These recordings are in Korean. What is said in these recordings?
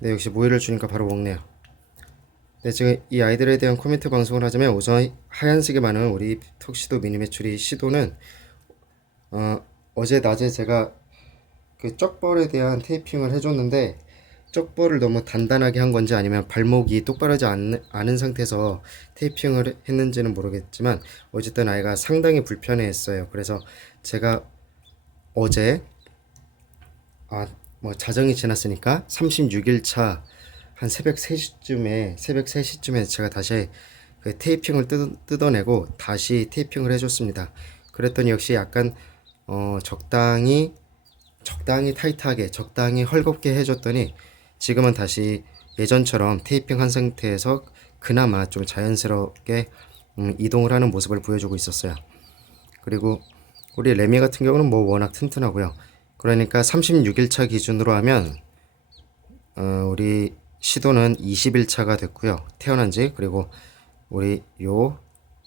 네, 역시 모이를 주니까 바로 먹네요. 네, 지금 이 아이들에 대한 코멘트 방송을 하자면 우선 하얀색이 많은 우리 턱시도 미니 메추리 시도는 어, 어제 낮에 제가 그 쩍벌에 대한 테이핑을 해줬는데 쩍벌을 너무 단단하게 한 건지 아니면 발목이 똑바르지 않은 상태에서 테이핑을 했는지는 모르겠지만 어쨌든 아이가 상당히 불편해했어요. 그래서 제가 어제 뭐 자정이 지났으니까 36일차 한 새벽 3시쯤에 제가 다시 그 테이핑을 뜯어내고 다시 테이핑을 해줬습니다. 그랬더니 역시 약간 적당히 타이트하게 적당히 헐겁게 해줬더니 지금은 다시 예전처럼 테이핑 한 상태에서 그나마 좀 자연스럽게 이동을 하는 모습을 보여주고 있었어요. 그리고 우리 레미 같은 경우는 뭐 워낙 튼튼하고요. 그러니까 36일차 기준으로 하면 우리 시도는 20일차가 됐고요. 태어난 지. 그리고 우리 요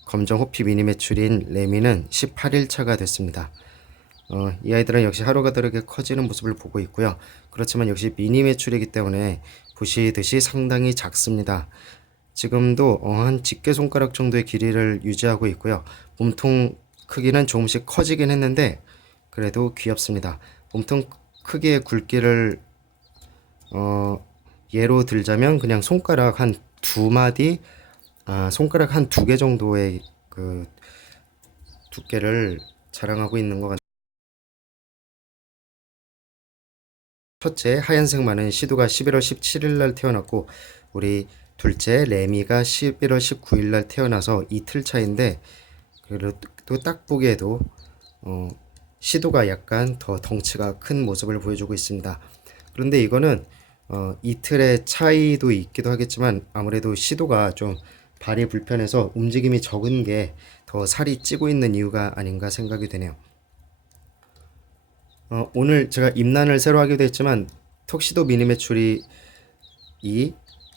검정 호피 미니 메추리인 레미는 18일차가 됐습니다. 이 아이들은 역시 하루가 다르게 커지는 모습을 보고 있고요. 그렇지만 역시 미니 메추리이기 때문에 보시듯이 상당히 작습니다. 지금도 한 집게 손가락 정도의 길이를 유지하고 있고요. 몸통 크기는 조금씩 커지긴 했는데 그래도 귀엽습니다. 몸통 크기의 굵기를 예로 들자면 그냥 손가락 한 두 마디, 손가락 한 두 개 정도의 그 두께를 자랑하고 있는 것 같아요. 첫째 하얀색 많은 시도가 11월 17일 날 태어났고 우리 둘째 레미가 11월 19일 날 태어나서 이틀 차인데 그래도 딱 보기에도 시도가 약간 더 덩치가 큰 모습을 보여주고 있습니다. 그런데 이거는 이틀의 차이도 있기도 하겠지만 아무래도 시도가 좀 발이 불편해서 움직임이 적은 게 더 살이 찌고 있는 이유가 아닌가 생각이 되네요. 오늘 제가 임란을 새로 하기도 했지만 턱시도 미니 메추리 이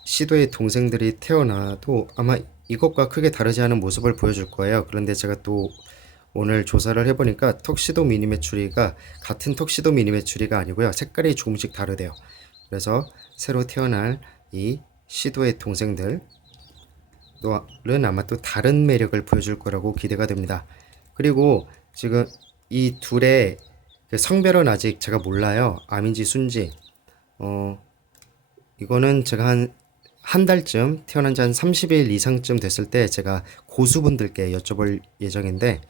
시도의 동생들이 태어나도 아마 이것과 크게 다르지 않은 모습을 보여줄 거예요. 그런데 제가 또 오늘 조사를 해보니까 턱시도 미니 메추리가 같은 턱시도 미니 메추리가 아니고요. 색깔이 조금씩 다르대요. 그래서 새로 태어날 이 시도의 동생들은 아마 또 다른 매력을 보여줄 거라고 기대가 됩니다. 그리고 지금 이 둘의 그 성별은 아직 제가 몰라요. 암인지 순지. 이거는 제가 한 달쯤 태어난 지 한 30일 이상쯤 됐을 때 제가 고수분들께 여쭤볼 예정인데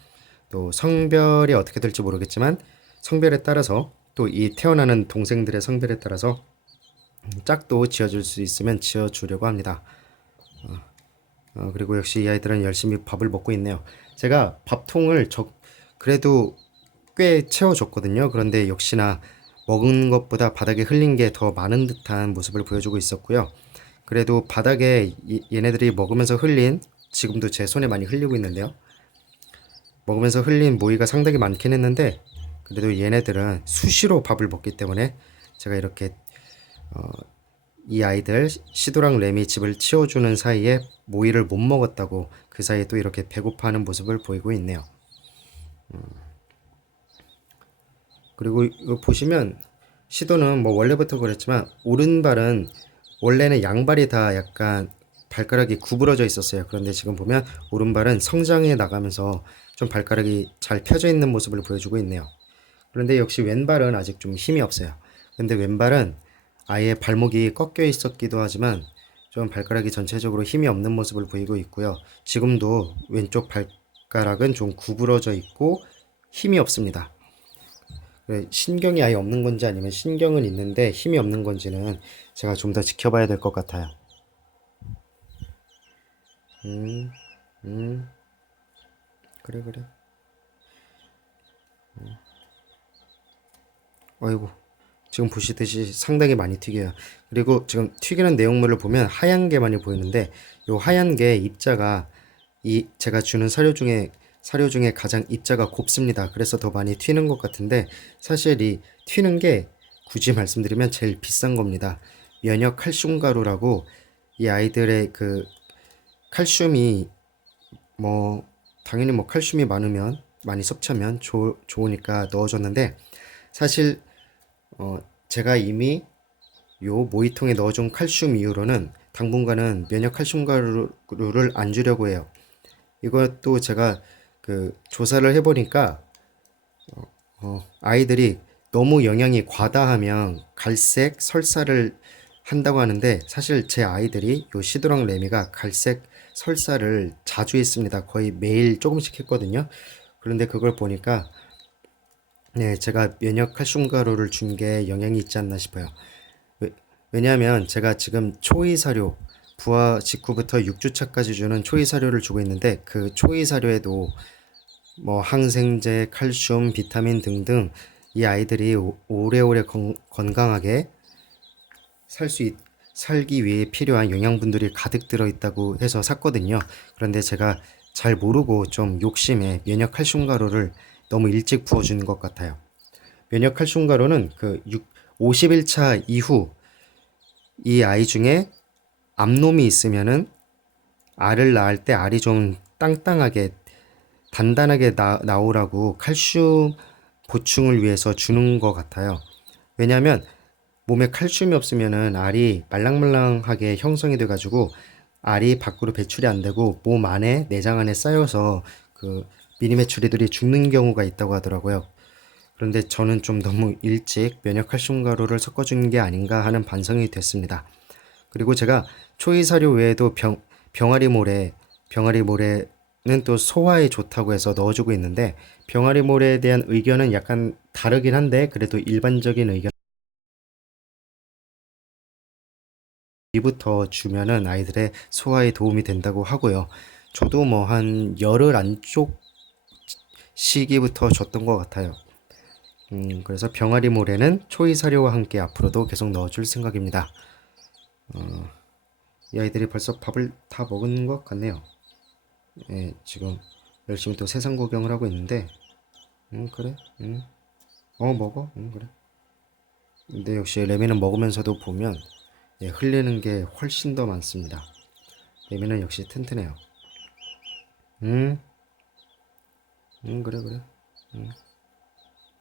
또 성별이 어떻게 될지 모르겠지만 성별에 따라서 또 이 태어나는 동생들의 성별에 따라서 짝도 지어줄 수 있으면 지어주려고 합니다. 그리고 역시 이 아이들은 열심히 밥을 먹고 있네요. 제가 밥통을 그래도 꽤 채워줬거든요. 그런데 역시나 먹은 것보다 바닥에 흘린 게 더 많은 듯한 모습을 보여주고 있었고요. 그래도 바닥에 얘네들이 먹으면서 흘린, 지금도 제 손에 많이 흘리고 있는데요. 먹으면서 흘린 모이가 상당히 많긴 했는데 그래도 얘네들은 수시로 밥을 먹기 때문에 제가 이렇게 이 아이들 시도랑 램이 집을 치워주는 사이에 모이를 못 먹었다고 그 사이에 또 이렇게 배고파하는 모습을 보이고 있네요. 그리고 이거 보시면 시도는 뭐 원래부터 그랬지만 오른발은 원래는 양발이 다 약간 발가락이 구부러져 있었어요. 그런데 지금 보면 오른발은 성장해 나가면서 좀 발가락이 잘 펴져 있는 모습을 보여주고 있네요. 그런데 역시 왼발은 아직 좀 힘이 없어요. 근데 왼발은 아예 발목이 꺾여 있었기도 하지만 좀 발가락이 전체적으로 힘이 없는 모습을 보이고 있고요. 지금도 왼쪽 발가락은 좀 구부러져 있고 힘이 없습니다. 신경이 아예 없는 건지 아니면 신경은 있는데 힘이 없는 건지는 제가 좀 더 지켜봐야 될 것 같아요. 음, 음, 그래, 그래. 어이구, 지금 보시듯이 상당히 많이 튀겨요. 그리고 지금 튀기는 내용물을 보면 하얀 게 많이 보이는데 요 하얀 게 입자가 이 제가 주는 사료 중에 가장 입자가 곱습니다. 그래서 더 많이 튀는 것 같은데 사실 이 튀는 게 굳이 말씀드리면 제일 비싼 겁니다. 면역 칼슘 가루라고 이 아이들의 그 칼슘이 뭐 당연히 뭐 칼슘이 많이 섭취하면 좋으니까 넣어줬는데 사실 제가 이미 요 모이통에 넣어준 칼슘 이후로는 당분간은 면역 칼슘 가루를 안 주려고 해요. 이것도 제가 그 조사를 해보니까 아이들이 너무 영양이 과다하면 갈색 설사를 한다고 하는데, 사실 제 아이들이 요 시드랑 레미가 갈색 설사를 자주 했습니다. 거의 매일 조금씩 했거든요. 그런데 그걸 보니까 네, 제가 면역 칼슘 가루를 준 게 영향이 있지 않나 싶어요. 왜냐하면 제가 지금 초이 사료, 부화 직후부터 6주차까지 주는 초이 사료를 주고 있는데, 그 초이 사료에도 뭐 항생제, 칼슘, 비타민 등등 이 아이들이 오래오래 건강하게 살 수 살기 위해 필요한 영양분들이 가득 들어 있다고 해서 샀거든요. 그런데 제가 잘 모르고 좀 욕심에 면역 칼슘 가루를 너무 일찍 부어주는 것 같아요. 면역 칼슘 가루는 그 50일차 이후 이 아이 중에 암놈이 있으면은 알을 낳을 때 알이 좀 땅땅하게 단단하게 나오라고 칼슘 보충을 위해서 주는 것 같아요. 왜냐하면 몸에 칼슘이 없으면은 알이 말랑말랑하게 형성이 돼가지고 알이 밖으로 배출이 안 되고 몸 안에 내장 안에 쌓여서 그 미니메추리들이 죽는 경우가 있다고 하더라고요. 그런데 저는 좀 너무 일찍 면역 칼슘 가루를 섞어주는 게 아닌가 하는 반성이 됐습니다. 그리고 제가 초이 사료 외에도 병아리 모래는 또 소화에 좋다고 해서 넣어주고 있는데, 병아리 모래에 대한 의견은 약간 다르긴 한데 그래도 일반적인 의견, 이부터 주면은 아이들의 소화에 도움이 된다고 하고요. 저도 뭐 한 열흘 안쪽 시기부터 줬던 것 같아요. 그래서 병아리 모래는 초이 사료와 함께 앞으로도 계속 넣어줄 생각입니다. 이 아이들이 벌써 밥을 다 먹은 것 같네요. 예, 지금 열심히 또 세상 구경을 하고 있는데, 그래, 먹어, 그래. 근데 역시 레미는 먹으면서도 보면 예, 흘리는 게 훨씬 더 많습니다. 레미는 역시 튼튼해요. 음, 그래, 그래.